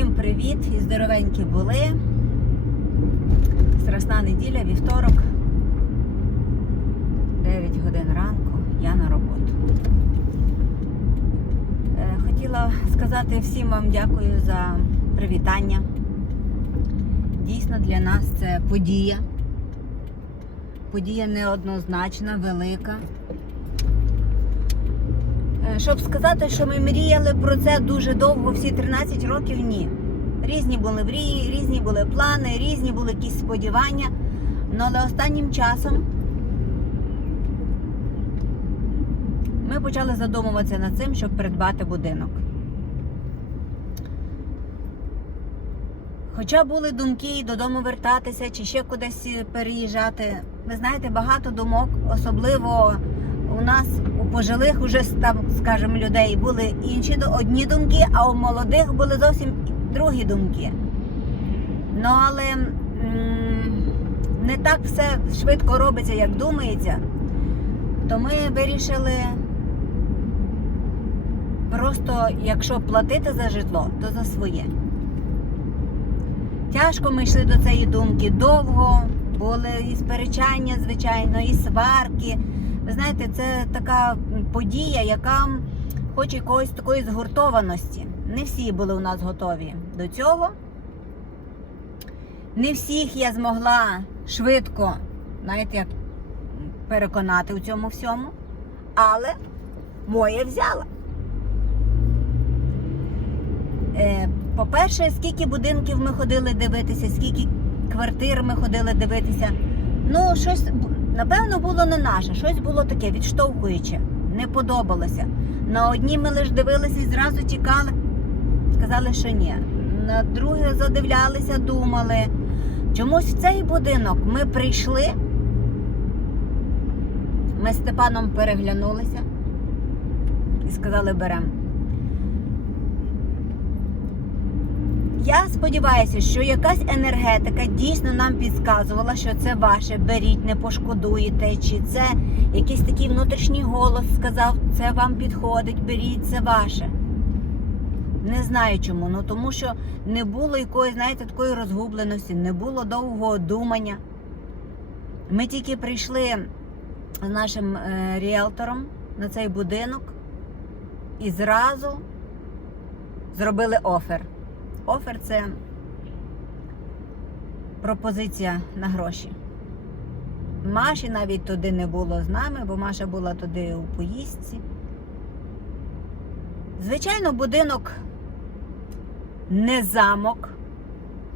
Всім привіт і здоровенькі були. Страсна неділя, вівторок, 9 годин ранку, я на роботу. Е, Хотіла сказати всім вам дякую за привітання. Дійсно, для нас це подія. Подія неоднозначна, велика. Е, Щоб сказати, що ми мріяли про це дуже довго, всі 13 років, ні. Різні були мрії, різні були плани, різні були якісь сподівання. Ну, але останнім часом ми почали задумуватися над цим, щоб придбати будинок. Хоча були думки додому вертатися чи ще кудись переїжджати. Ви знаєте, багато думок, особливо у нас у пожилих уже там, скажімо, людей були інші одні думки, а у молодих були зовсім другі думки. Ну але не так все швидко робиться, як думається. То ми вирішили просто, якщо платити за житло, то за своє. Тяжко ми йшли до цієї думки довго, були і сперечання, звичайно, і сварки. Ви знаєте, це така подія, яка хоче якоїсь такої згуртованості. Не всі були у нас готові до цього. Не всіх я змогла швидко, знаєте, як переконати у цьому всьому, але моє взяла. Е, По-перше, скільки будинків ми ходили дивитися, скільки квартир ми ходили дивитися. Ну, щось напевно було не наше, щось було таке відштовхуюче, не подобалося. На одні ми лише дивилися і зразу тікали, сказали, що ні. На друге задивлялися, думали. Чомусь в цей будинок ми прийшли. Ми з Степаном переглянулися і сказали, беремо. Я сподіваюся, що якась енергетика дійсно нам підказувала, що це ваше, беріть, не пошкодуєте, чи це якийсь такий внутрішній голос сказав, це вам підходить, беріть, це ваше. Не знаю чому, ну тому що не було якоїсь, знаєте, такої розгубленості, не було довгого думання. Ми тільки прийшли з нашим е, ріелтором на цей будинок і зразу зробили офер. Офер це пропозиція на гроші. Маші навіть туди не було з нами, бо Маша була туди у поїздці. Звичайно, будинок не замок,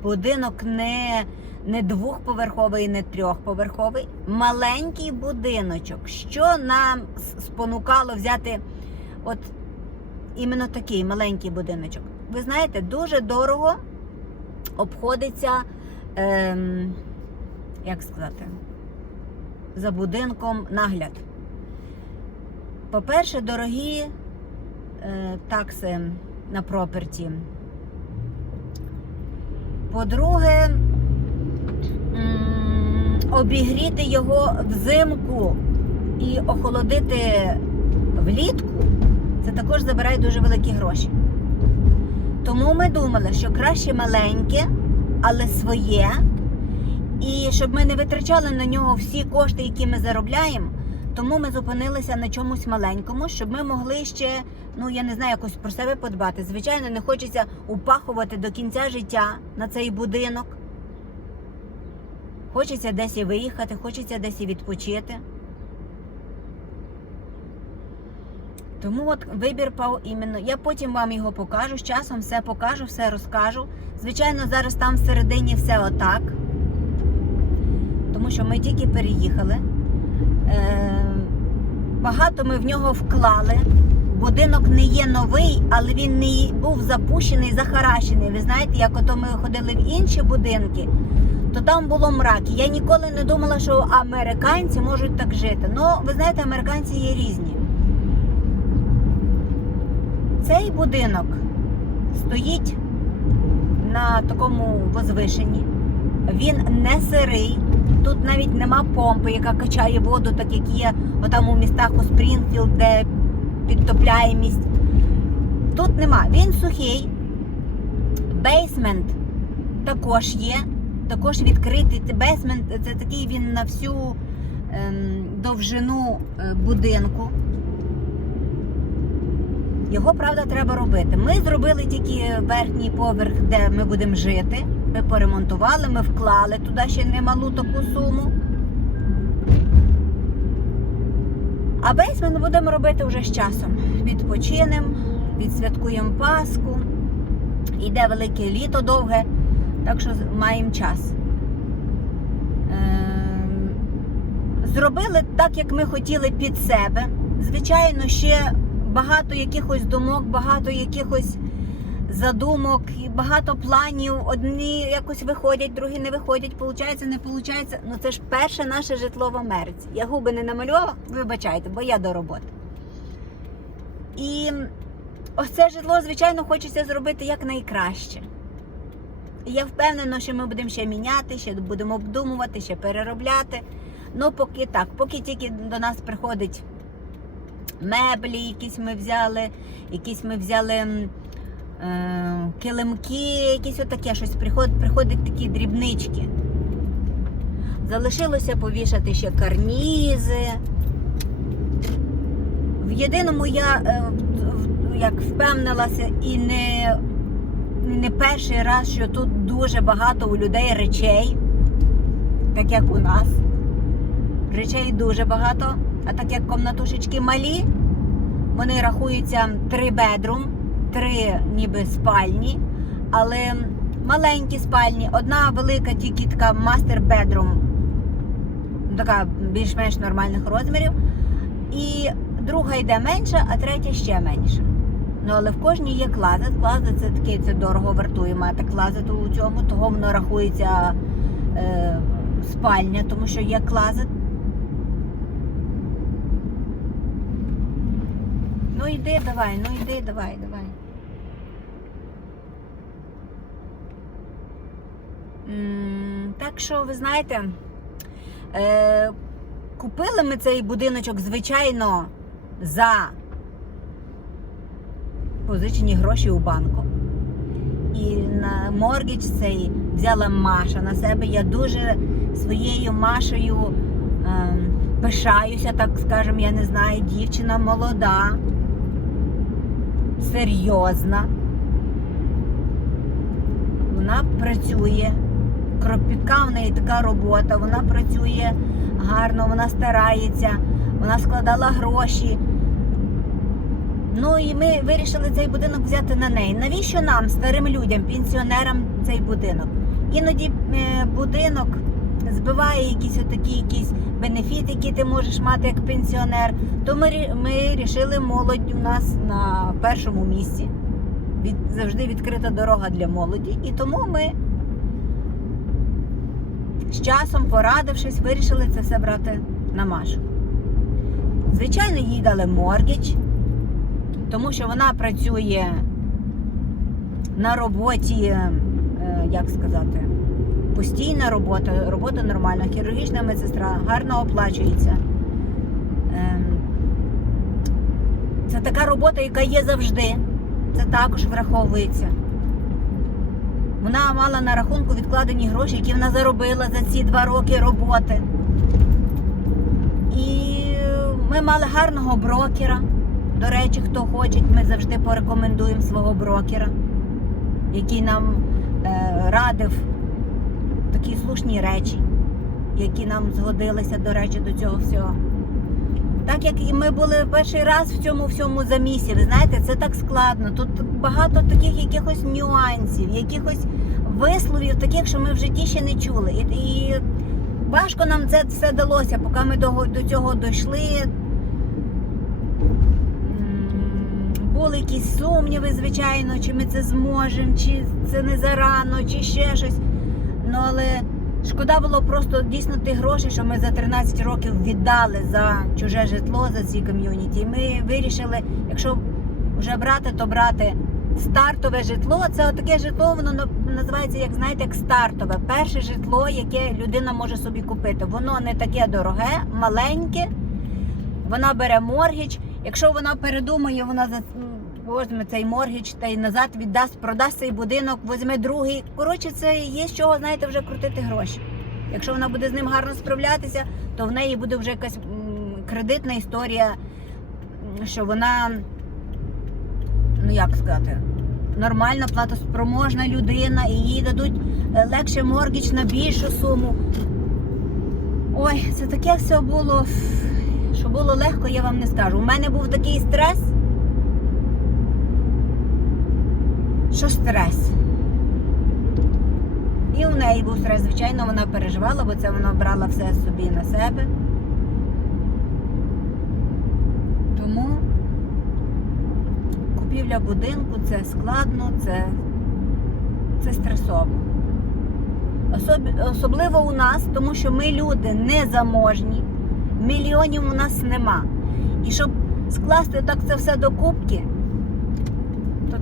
будинок не, не двохповерховий, не трьохповерховий, маленький будиночок. Що нам спонукало взяти от іменно такий маленький будиночок? Ви знаєте, дуже дорого обходиться, ем, як сказати, за будинком нагляд. По-перше, дорогі е, такси на проперті. По-друге, обігріти його взимку і охолодити влітку, це також забирає дуже великі гроші. Тому ми думали, що краще маленьке, але своє. І щоб ми не витрачали на нього всі кошти, які ми заробляємо, тому ми зупинилися на чомусь маленькому, щоб ми могли ще, ну я не знаю, якось про себе подбати. Звичайно, не хочеться упахувати до кінця життя на цей будинок. Хочеться десь і виїхати, хочеться десь і відпочити. Тому от вибір пав іменно. Я потім вам його покажу. З часом все покажу, все розкажу. Звичайно, зараз там всередині все отак. Тому що ми тільки переїхали. Е, багато ми в нього вклали. Будинок не є новий, але він не був запущений, захаращений. Ви знаєте, як ото ми ходили в інші будинки, то там було мрак. Я ніколи не думала, що американці можуть так жити. Ну, ви знаєте, американці є різні. Цей будинок стоїть на такому возвишенні. Він не сирий. Тут навіть нема помпи, яка качає воду, так як є отам у містах у Спрінфілд, де підтопляємість. Тут нема. Він сухий, Бейсмент також є. Також відкритий бейсмент. Це такий він на всю ем, довжину е, будинку. Його, правда, треба робити. Ми зробили тільки верхній поверх, де ми будемо жити. Ми поремонтували, ми вклали туди ще немалу таку суму. А бейсмент будемо робити вже з часом. Відпочинемо, відсвяткуємо Пасху. Йде велике літо довге, так що маємо час. Ем, Зробили так, як ми хотіли під себе. Звичайно, ще багато якихось думок, багато якихось задумок, багато планів. Одні якось виходять, другі не виходять. Получається, не получається. Ну це ж перше наше житло в Америці. Я губи не намалювала, вибачайте, бо я до роботи. І ось це житло, звичайно, хочеться зробити якнайкраще. І я впевнена, що ми будемо ще міняти, ще будемо обдумувати, ще переробляти. Ну, поки так, поки тільки до нас приходить меблі, якісь ми взяли, якісь ми взяли е, килимки, якісь отаке щось приходить, приходять такі дрібнички. Залишилося повішати ще карнізи. В єдиному я е, як впевнилася і не, не перший раз, що тут дуже багато у людей речей, так як у нас. Речей дуже багато, а так як комнатушечки малі, вони рахуються три бедрум, три ніби спальні, але маленькі спальні, одна велика тільки така мастер бедрум, така більш-менш нормальних розмірів. І друга йде менша, а третя ще менша. Ну, але в кожній є клазет. Клазет це таке, це дорого вартує мати клазет у цьому, того воно рахується е, спальня, тому що є клазет. Ну йди давай, ну йди давай, давай. Так що, ви знаєте, е, купили ми цей будиночок, звичайно, за позичені гроші у банку. І на моргідж цей взяла Маша на себе. Я дуже своєю Машею ем, пишаюся, так скажемо, я не знаю, дівчина молода, серйозна. Вона працює, кропітка в неї така робота, вона працює гарно, вона старається, вона складала гроші. Ну і ми вирішили цей будинок взяти на неї. Навіщо нам, старим людям, пенсіонерам, цей будинок? Іноді е, будинок збиває якісь отакі якісь бенефіти, які ти можеш мати як пенсіонер. То ми, ми рішили молодь у нас на першому місці. Від, завжди відкрита дорога для молоді. І тому ми з часом, порадившись, вирішили це все брати на Машу. Звичайно, їй дали моргідж, тому що вона працює на роботі, е, як сказати, постійна робота, робота нормальна, хірургічна медсестра, гарно оплачується. Ем, Це така робота, яка є завжди. Це також враховується. Вона мала на рахунку відкладені гроші, які вона заробила за ці два роки роботи. І ми мали гарного брокера. До речі, хто хоче, ми завжди порекомендуємо свого брокера, який нам е, радив такі слушні речі, які нам згодилися, до речі, до цього всього. Так як і ми були перший раз в цьому всьому замісі, ви знаєте, це так складно. Тут багато таких якихось нюансів, якихось висловів, таких, що ми в житті ще не чули. І, і важко нам це все далося, поки ми до, до цього дійшли. Були якісь сумніви, звичайно, чи ми це зможемо, чи це не зарано, чи ще щось. Ну але шкода було просто дійсно тих грошей, що ми за 13 років віддали за чуже житло, за ці ком'юніті. Ми вирішили, якщо вже брати, то брати стартове житло. Це таке житло, воно називається, як знаєте, як стартове. Перше житло, яке людина може собі купити. Воно не таке дороге, маленьке. Вона бере моргіч. Якщо вона передумає, вона возьме цей моргіч та й назад віддасть, продасть цей будинок, візьме другий. Коротше, це є з чого, знаєте, вже крутити гроші. Якщо вона буде з ним гарно справлятися, то в неї буде вже якась кредитна історія, що вона, ну як сказати, нормальна платоспроможна людина, і їй дадуть е, легше моргіч на більшу суму. Ой, це таке все було, що було легко, я вам не скажу. У мене був такий стрес. Що стрес? І у неї був стрес, звичайно, вона переживала, бо це вона брала все собі на себе. Тому купівля будинку це складно, це, це стресово. Особ- Особливо у нас, тому що ми люди незаможні, мільйонів у нас нема. І щоб скласти так це все до кубки, то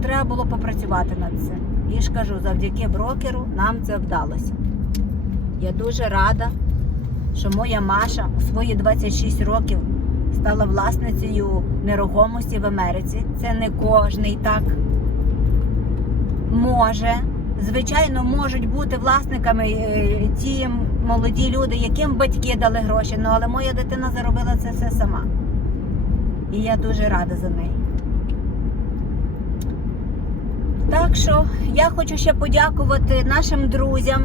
треба було попрацювати над цим. І ж кажу, завдяки брокеру нам це вдалося. Я дуже рада, що моя Маша у свої 26 років стала власницею нерухомості в Америці. Це не кожний так може. Звичайно, можуть бути власниками е, ті молоді люди, яким батьки дали гроші. Ну але моя дитина заробила це все сама. І я дуже рада за неї. Так що я хочу ще подякувати нашим друзям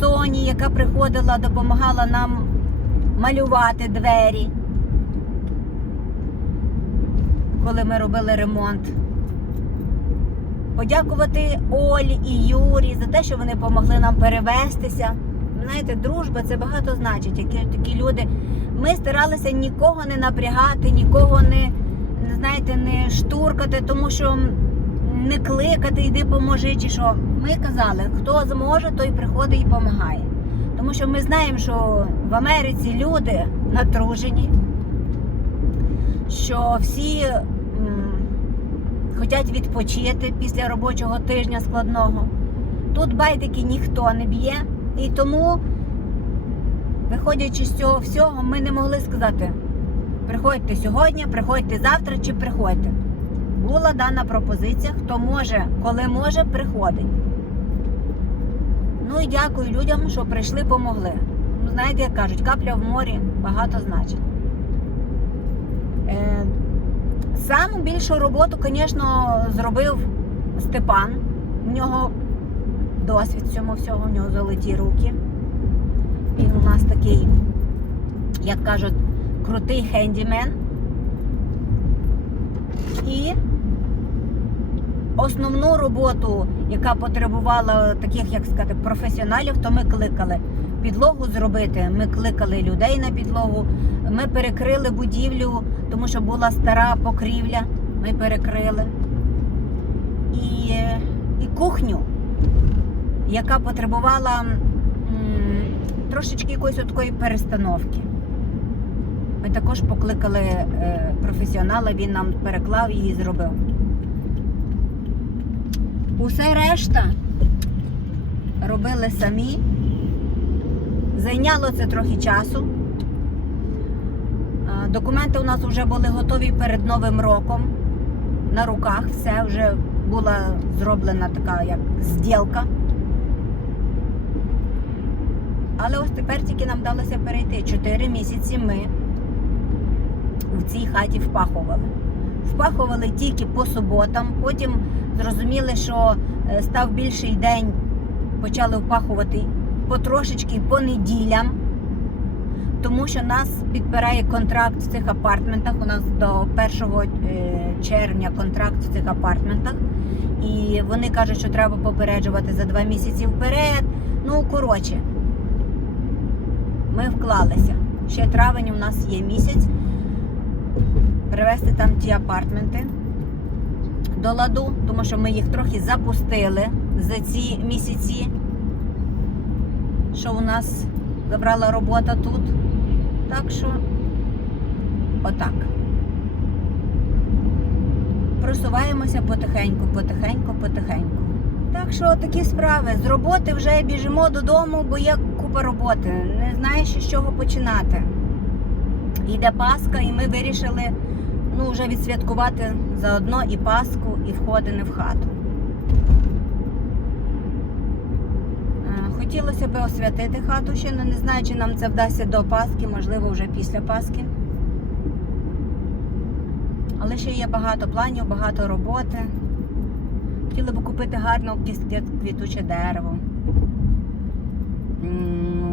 Соні, яка приходила, допомагала нам малювати двері, коли ми робили ремонт. Подякувати Олі і Юрі за те, що вони допомогли нам перевестися. Знаєте, дружба це багато значить. Які такі люди. Ми старалися нікого не напрягати, нікого не, знаєте, не штуркати, тому що не кликати, йди поможи, чи що. Ми казали, хто зможе, той приходить і допомагає. Тому що ми знаємо, що в Америці люди натружені, що всі хочуть відпочити після робочого тижня складного. Тут байдики ніхто не б'є, і тому, виходячи з цього всього, ми не могли сказати: приходьте сьогодні, приходьте завтра чи приходьте була дана пропозиція, хто може, коли може, приходить. Ну і дякую людям, що прийшли, помогли. Ну, знаєте, як кажуть, капля в морі багато значить. Е, саму більшу роботу, звісно, зробив Степан. У нього досвід цьому всього, у нього золоті руки. Він у нас такий, як кажуть, крутий хендімен. І основну роботу, яка потребувала таких, як сказати, професіоналів, то ми кликали. Підлогу зробити. Ми кликали людей на підлогу. Ми перекрили будівлю, тому що була стара покрівля. Ми перекрили. І, і кухню, яка потребувала м, трошечки якоїсь такої перестановки. Ми також покликали е, професіонала, він нам переклав і зробив. Усе решта робили самі. Зайняло це трохи часу. Документи у нас вже були готові перед Новим роком. На руках все вже була зроблена така як зділка. Але ось тепер тільки нам вдалося перейти. Чотири місяці ми в цій хаті впахували. Впахували тільки по суботам, потім зрозуміли, що е, став більший день, почали впахувати потрошечки по неділям, тому що нас підпирає контракт в цих апартментах. У нас до 1 е, червня контракт в цих апартментах. І вони кажуть, що треба попереджувати за два місяці вперед. Ну, коротше, ми вклалися. Ще травень у нас є місяць. Привезти там ті апартменти до ладу, тому що ми їх трохи запустили за ці місяці, що у нас забрала робота тут. Так що, отак. Просуваємося потихеньку, потихеньку, потихеньку. Так що такі справи. З роботи вже біжимо додому, бо є купа роботи. Не знаєш, з чого починати. Йде Пасха, і ми вирішили Ну, вже відсвяткувати заодно і Пасху, і входини в хату. Е, Хотілося б освятити хату ще, але не знаю, чи нам це вдасться до Пасхи, можливо, вже після Пасхи. Але ще є багато планів, багато роботи. Хотіли б купити гарне квіт- квітуче дерево.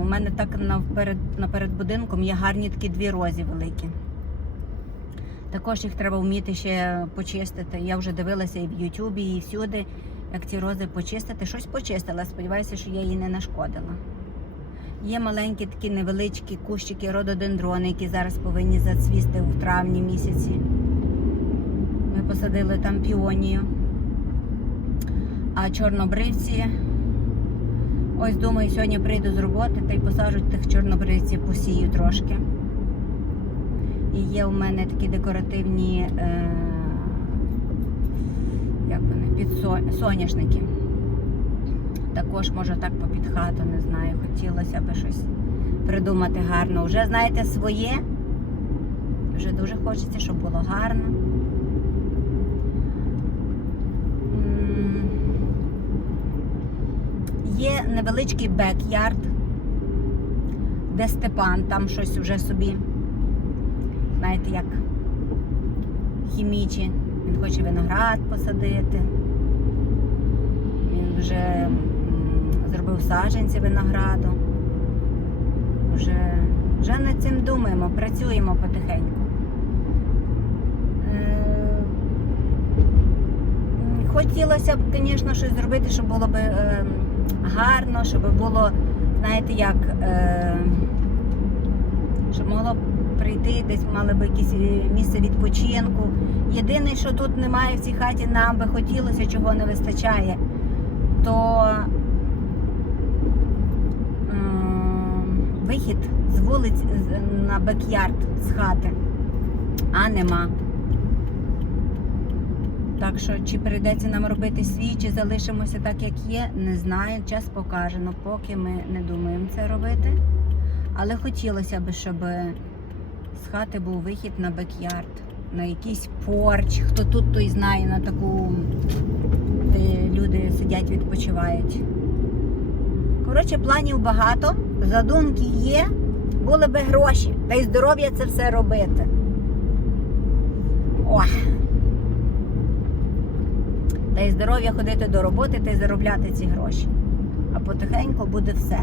У мене так наперед, наперед будинком є гарні такі дві розі великі. Також їх треба вміти ще почистити. Я вже дивилася і в Ютубі, і всюди, як ці рози почистити. Щось почистила. Сподіваюся, що я її не нашкодила. Є маленькі такі невеличкі кущики рододендрони, які зараз повинні зацвісти в травні місяці. Ми посадили там піонію. А чорнобривці. Ось думаю, сьогодні прийду з роботи та й посаджу тих чорнобривців, посію трошки. І є у мене такі декоративні е, як вони, підсо- соняшники. Також може так попід хату, не знаю. Хотілося б щось придумати гарно. Вже знаєте своє. Вже дуже хочеться, щоб було гарно. Є невеличкий бек-ярд, де Степан там щось вже собі знаєте, як хімічі. Він хоче виноград посадити. Він вже зробив саджанці винограду. Вже, вже над цим думаємо, працюємо потихеньку. Е, Хотілося б, звісно, щось зробити, щоб було б е, гарно, щоб було, знаєте, як. Е, щоб могло б прийти, десь мали б якесь е, місце відпочинку. Єдине, що тут немає в цій хаті, нам би хотілося, чого не вистачає, то вихід з вулиць на бекярд з хати, а нема. Так що, чи прийдеться нам робити свій, чи залишимося так, як є, не знаю. Час покаже. Ну, поки ми не думаємо це робити. Але хотілося б, щоб з хати був вихід на бекярд, на якийсь порч. Хто тут, той знає на таку, де люди сидять, відпочивають. Коротше, планів багато, задумки є, були би гроші, та й здоров'я це все робити. Ох. Та й здоров'я ходити до роботи та й заробляти ці гроші. А потихеньку буде все.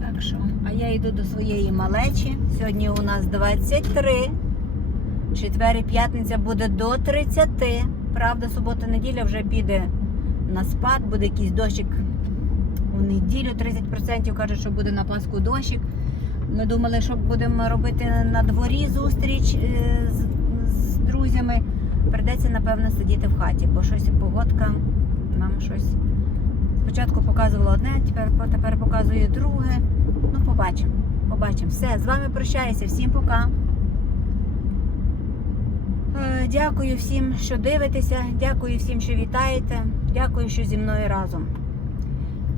Так що, а я йду до своєї малечі. Сьогодні у нас 23. Четвер і п'ятниця буде до 30. Правда, субота, неділя вже піде на спад, буде якийсь дощик у неділю. 30% кажуть, що буде на Пасху дощик. Ми думали, що будемо робити на дворі зустріч е, з, з друзями. Придеться, напевно, сидіти в хаті, бо щось погодка нам щось. Спочатку показувала одне, тепер, тепер показує друге. Ну, побачимо. Побачимо. Все, з вами прощаюся. Всім пока. Е, Дякую всім, що дивитеся. Дякую всім, що вітаєте. Дякую, що зі мною разом.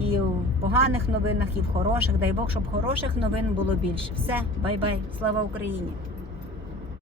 І в поганих новинах, і в хороших. Дай Бог, щоб хороших новин було більше. Все, бай-бай. Слава Україні!